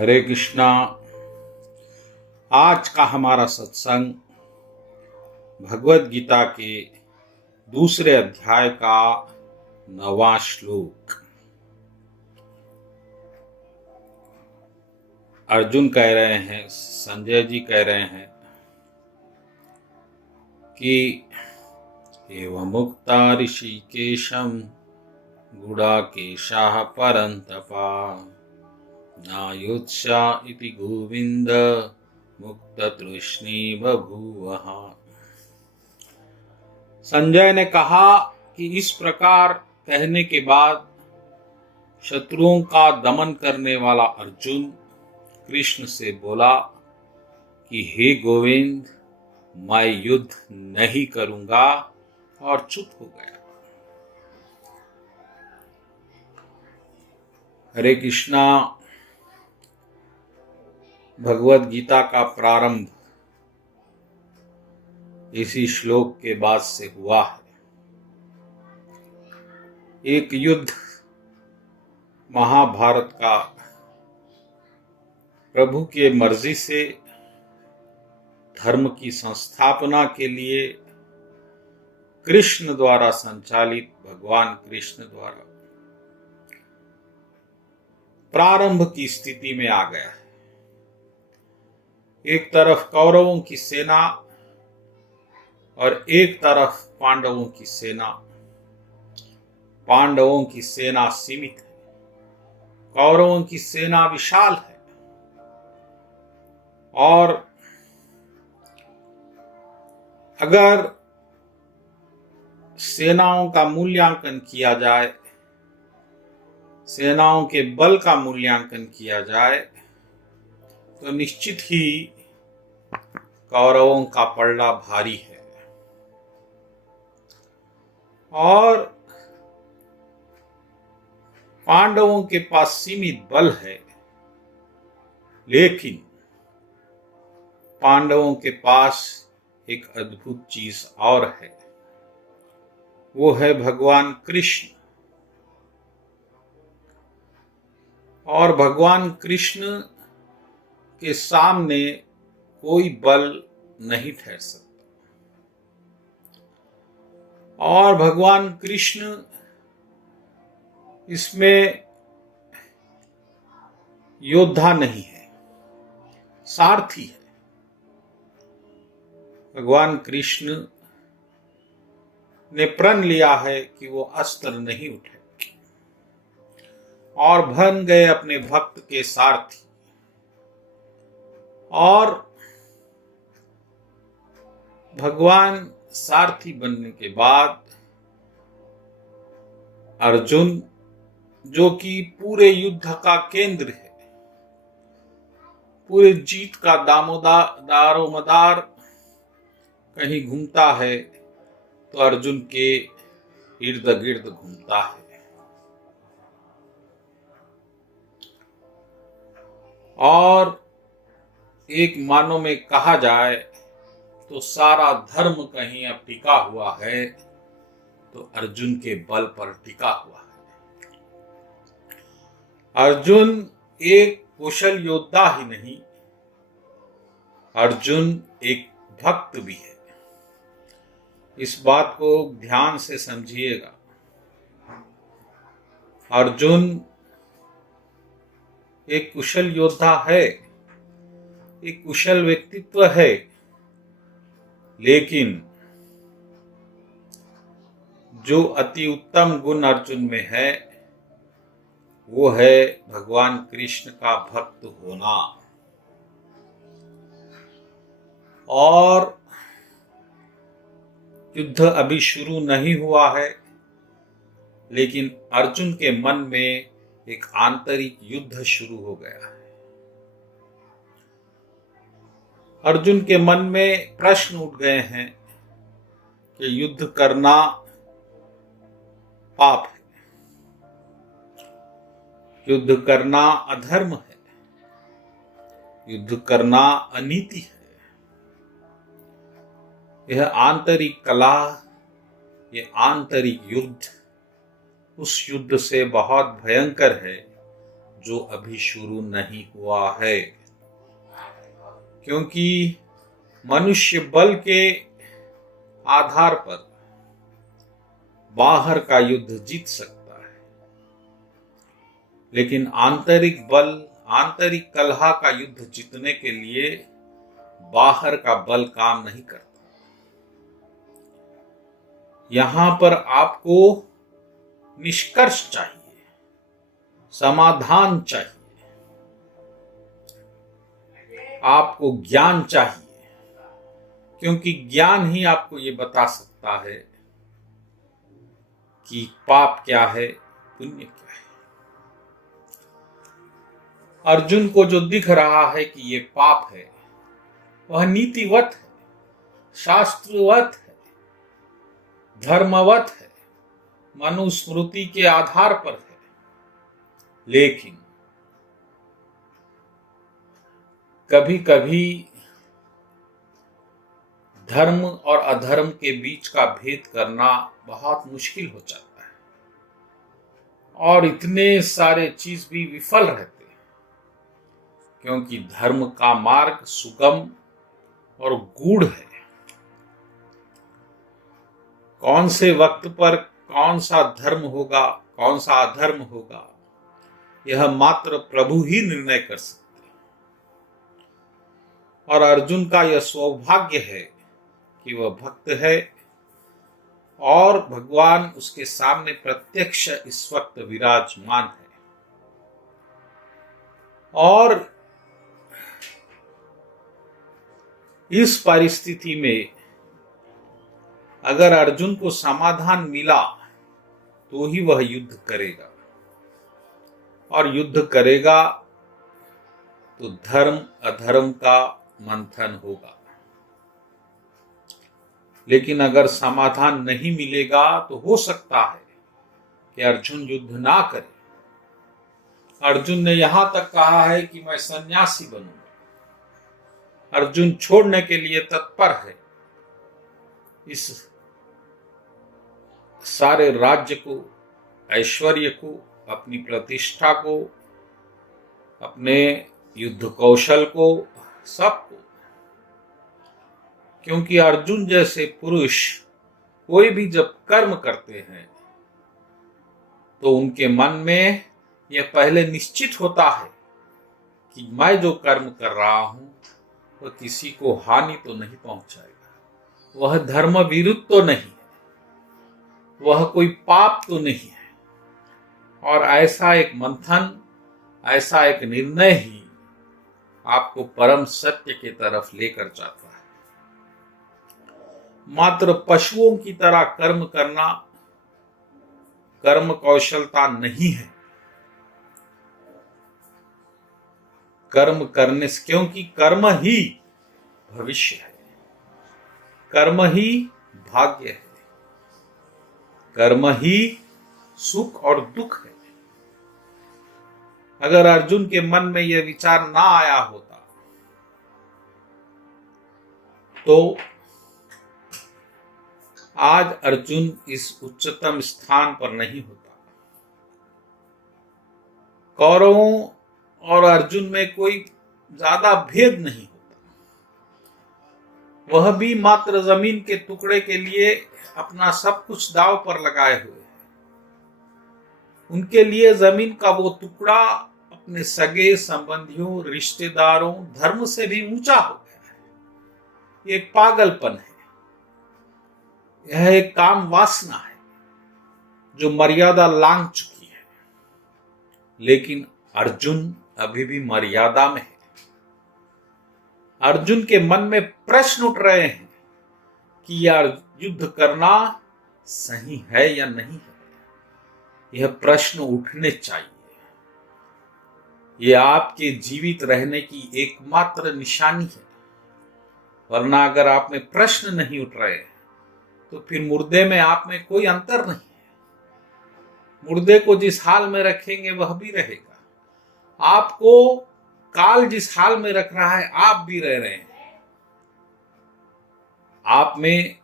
हरे कृष्णा। आज का हमारा सत्संग भगवद गीता के दूसरे अध्याय का 9वां श्लोक। अर्जुन कह रहे हैं, संजय जी कह रहे हैं कि एवं मुक्ता ऋषिकेशम गुडाकेशाः परन्तपा नायुत्सा इति गोविंद मुक्ततृष्णी बभूवः। संजय ने कहा कि इस प्रकार कहने के बाद शत्रुओं का दमन करने वाला अर्जुन कृष्ण से बोला कि हे गोविंद, मैं युद्ध नहीं करूंगा, और चुप हो गया। हरे कृष्णा। भगवद गीता का प्रारंभ इसी श्लोक के बाद से हुआ है। एक युद्ध महाभारत का प्रभु के मर्जी से धर्म की संस्थापना के लिए कृष्ण द्वारा संचालित, भगवान कृष्ण द्वारा प्रारंभ की स्थिति में आ गया है। एक तरफ कौरवों की सेना और एक तरफ पांडवों की सेना। पांडवों की सेना सीमित है, कौरवों की सेना विशाल है। और अगर सेनाओं का मूल्यांकन किया जाए, सेनाओं के बल का मूल्यांकन किया जाए, तो निश्चित ही कौरवों का पलड़ा भारी है। और पांडवों के पास सीमित बल है, लेकिन पांडवों के पास एक अद्भुत चीज और है, वो है भगवान कृष्ण। और भगवान कृष्ण के सामने कोई बल नहीं ठहर सकता। और भगवान कृष्ण इसमें योद्धा नहीं है, सारथी है। भगवान कृष्ण ने प्रण लिया है कि वो अस्त्र नहीं उठाए और बन गए अपने भक्त के सारथी। और भगवान सारथी बनने के बाद अर्जुन, जो कि पूरे युद्ध का केंद्र है, पूरे जीत का दारोमदार कहीं घूमता है तो अर्जुन के इर्द गिर्द घूमता है। और एक मानो में कहा जाए तो सारा धर्म कहीं अब टिका हुआ है तो अर्जुन के बल पर टिका हुआ है। अर्जुन एक कुशल योद्धा ही नहीं, अर्जुन एक भक्त भी है। इस बात को ध्यान से समझिएगा। अर्जुन एक कुशल योद्धा है, एक कुशल व्यक्तित्व है, लेकिन जो अति उत्तम गुण अर्जुन में है वो है भगवान कृष्ण का भक्त होना। और युद्ध अभी शुरू नहीं हुआ है, लेकिन अर्जुन के मन में एक आंतरिक युद्ध शुरू हो गया है। अर्जुन के मन में प्रश्न उठ गए हैं कि युद्ध करना पाप है, युद्ध करना अधर्म है, युद्ध करना अनीति है। यह आंतरिक कला, यह आंतरिक युद्ध उस युद्ध से बहुत भयंकर है जो अभी शुरू नहीं हुआ है, क्योंकि मनुष्य बल के आधार पर बाहर का युद्ध जीत सकता है, लेकिन आंतरिक बल, आंतरिक कलह का युद्ध जीतने के लिए बाहर का बल काम नहीं करता। यहां पर आपको निष्कर्ष चाहिए, समाधान चाहिए, आपको ज्ञान चाहिए, क्योंकि ज्ञान ही आपको ये बता सकता है कि पाप क्या है, पुण्य क्या है। अर्जुन को जो दिख रहा है कि ये पाप है, वह नीतिवत है, शास्त्रवत है, धर्मवत है, मनुस्मृति के आधार पर है, लेकिन कभी कभी धर्म और अधर्म के बीच का भेद करना बहुत मुश्किल हो जाता है, और इतने सारे चीज भी विफल रहते हैं, क्योंकि धर्म का मार्ग सुगम और गूढ़ है। कौन से वक्त पर कौन सा धर्म होगा, कौन सा अधर्म होगा, यह मात्र प्रभु ही निर्णय कर सकते हैं। और अर्जुन का यह सौभाग्य है कि वह भक्त है और भगवान उसके सामने प्रत्यक्ष इस वक्त विराजमान है। और इस परिस्थिति में अगर अर्जुन को समाधान मिला तो ही वह युद्ध करेगा, और युद्ध करेगा तो धर्म अधर्म का मंथन होगा। लेकिन अगर समाधान नहीं मिलेगा तो हो सकता है कि अर्जुन युद्ध ना करे। अर्जुन ने यहां तक कहा है कि मैं सन्यासी बनूंगा। अर्जुन छोड़ने के लिए तत्पर है, इस सारे राज्य को, ऐश्वर्य को, अपनी प्रतिष्ठा को, अपने युद्ध कौशल को, सबको। क्योंकि अर्जुन जैसे पुरुष कोई भी जब कर्म करते हैं तो उनके मन में यह पहले निश्चित होता है कि मैं जो कर्म कर रहा हूं वह किसी को हानि तो नहीं पहुंचाएगा, वह धर्म विरुद्ध तो नहीं है, वह कोई पाप तो नहीं है। और ऐसा एक मंथन, ऐसा एक निर्णय ही आपको परम सत्य की तरफ लेकर जाता है। मात्र पशुओं की तरह कर्म करना कर्म कौशलता नहीं है। कर्म करने से, क्योंकि कर्म ही भविष्य है, कर्म ही भाग्य है, कर्म ही सुख और दुख है। अगर अर्जुन के मन में यह विचार ना आया होता तो आज अर्जुन इस उच्चतम स्थान पर नहीं होता। कौरवों और अर्जुन में कोई ज्यादा भेद नहीं होता। वह भी मात्र जमीन के टुकड़े के लिए अपना सब कुछ दांव पर लगाए हुए हैं। उनके लिए जमीन का वो टुकड़ा अपने सगे संबंधियों, रिश्तेदारों, धर्म से भी ऊंचा हो गया है। ये एक पागलपन है, यह एक काम वासना है जो मर्यादा लांघ चुकी है। लेकिन अर्जुन अभी भी मर्यादा में है। अर्जुन के मन में प्रश्न उठ रहे हैं कि यार युद्ध करना सही है या नहीं है। यह प्रश्न उठने चाहिए। यह आपके जीवित रहने की एकमात्र निशानी है। वरना अगर आप में प्रश्न नहीं उठ रहे तो फिर मुर्दे में आप में कोई अंतर नहीं है। मुर्दे को जिस हाल में रखेंगे वह भी रहेगा। आपको काल जिस हाल में रख रहा है आप भी रह रहे हैं। आप में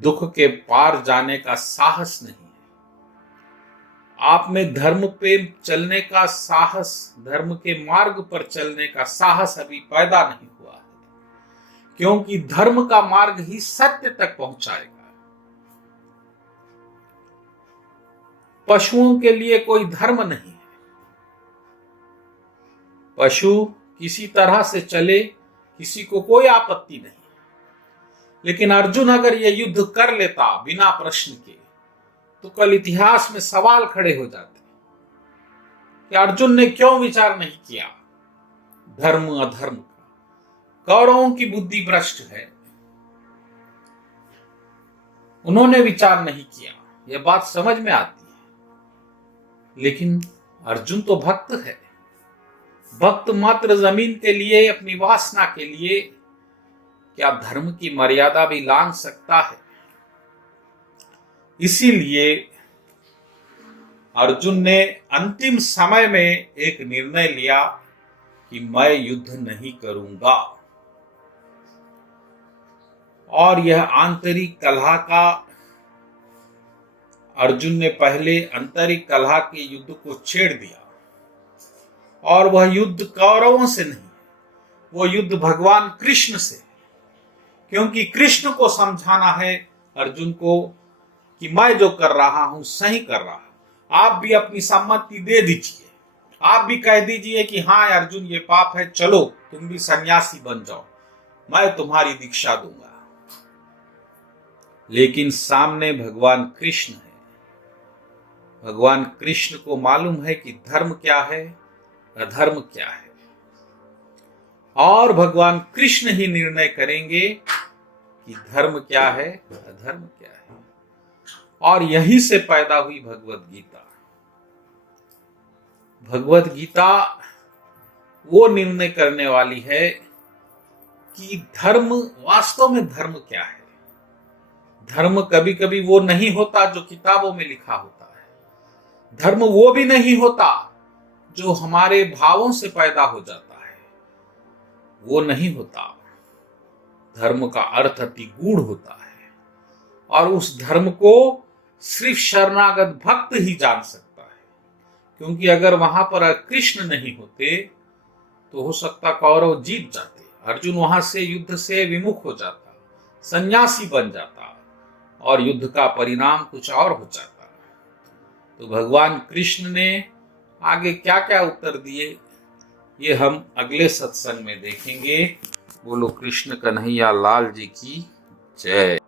दुख के पार जाने का साहस नहीं है। आप में धर्म पे चलने का साहस, धर्म के मार्ग पर चलने का साहस अभी पैदा नहीं हुआ है, क्योंकि धर्म का मार्ग ही सत्य तक पहुंचाएगा। पशुओं के लिए कोई धर्म नहीं है। पशु किसी तरह से चले, किसी को कोई आपत्ति नहीं, लेकिन अर्जुन अगर ये युद्ध कर लेता बिना प्रश्न के, तो कल इतिहास में सवाल खड़े हो जाते कि अर्जुन ने क्यों विचार नहीं किया धर्म अधर्म का। कौरवों की बुद्धि भ्रष्ट है, उन्होंने विचार नहीं किया, यह बात समझ में आती है। लेकिन अर्जुन तो भक्त है। भक्त मात्र जमीन के लिए, अपनी वासना के लिए क्या धर्म की मर्यादा भी लांघ सकता है? इसीलिए अर्जुन ने अंतिम समय में एक निर्णय लिया कि मैं युद्ध नहीं करूंगा। और यह आंतरिक कलह का, अर्जुन ने पहले आंतरिक कलह के युद्ध को छेड़ दिया, और वह युद्ध कौरवों से नहीं, वो युद्ध भगवान कृष्ण से, क्योंकि कृष्ण को समझाना है अर्जुन को कि मैं जो कर रहा हूं सही कर रहा हूं। आप भी अपनी सम्मति दे दीजिए, आप भी कह दीजिए कि हाँ अर्जुन ये पाप है, चलो तुम भी सन्यासी बन जाओ, मैं तुम्हारी दीक्षा दूंगा। लेकिन सामने भगवान कृष्ण है। भगवान कृष्ण को मालूम है कि धर्म क्या है, अधर्म क्या है, और भगवान कृष्ण ही निर्णय करेंगे कि धर्म क्या है, अधर्म क्या है। और यहीं से पैदा हुई भगवत गीता। भगवत गीता वो निर्णय करने वाली है कि धर्म वास्तव में धर्म क्या है। धर्म कभी कभी वो नहीं होता जो किताबों में लिखा होता है। धर्म वो भी नहीं होता जो हमारे भावों से पैदा हो जाता है, वो नहीं होता। धर्म का अर्थ अति गूढ़ होता है, और उस धर्म को सिर्फ शरणागत भक्त ही जान सकता है। क्योंकि अगर वहां पर कृष्ण नहीं होते तो हो सकता कौरव जीत जाते, अर्जुन वहां से युद्ध से विमुख हो जाता, सन्यासी बन जाता, और युद्ध का परिणाम कुछ और हो जाता। तो भगवान कृष्ण ने आगे क्या क्या उत्तर दिए, ये हम अगले सत्संग में देखेंगे। बोलो कृष्ण कन्हैया लाल जी की जय।